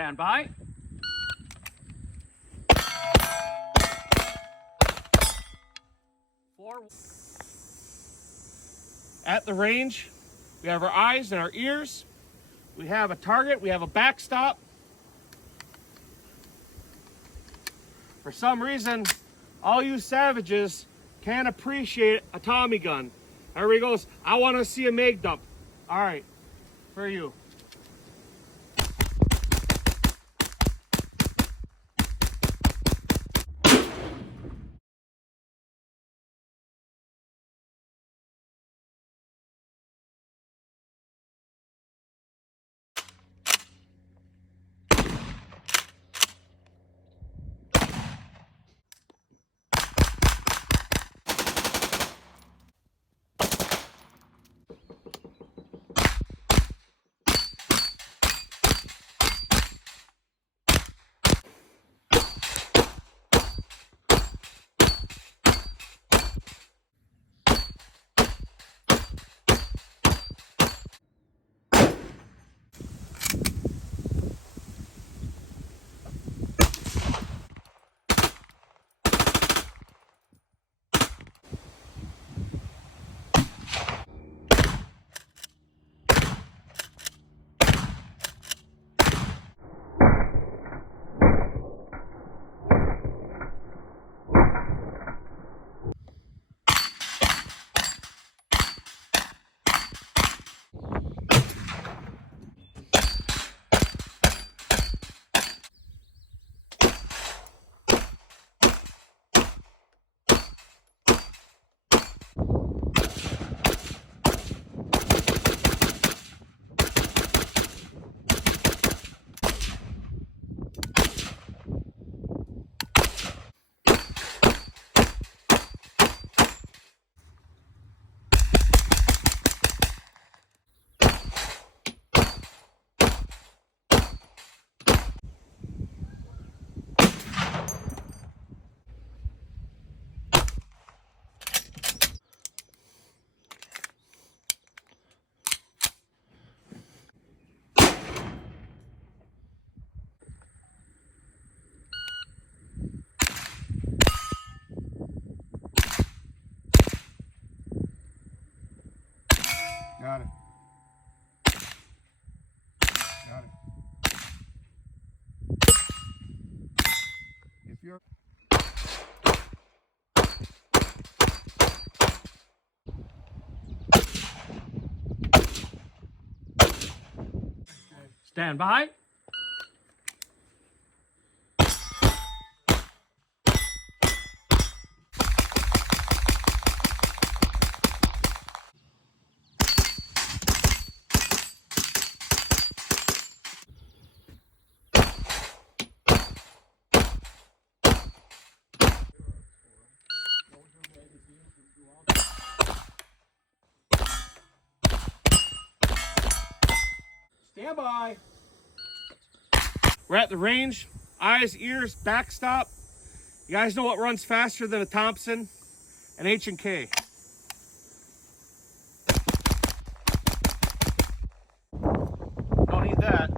Stand by. At the range, we have our eyes and our ears. We have a target, we have a backstop. For some reason, all you savages can't appreciate a Tommy gun. Everybody goes, I want to see a mag dump. All right, for you. Got it. Got it. If you're Stand by. Stand by. We're at the range. Eyes, ears, backstop. You guys know what runs faster than a Thompson? An H&K. Don't need that.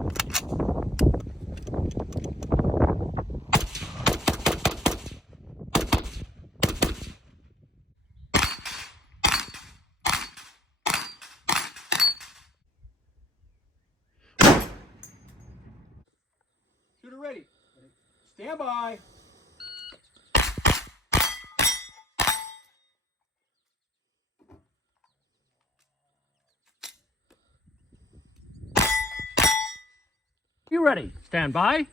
Shooter ready. Stand by. You ready? Stand by.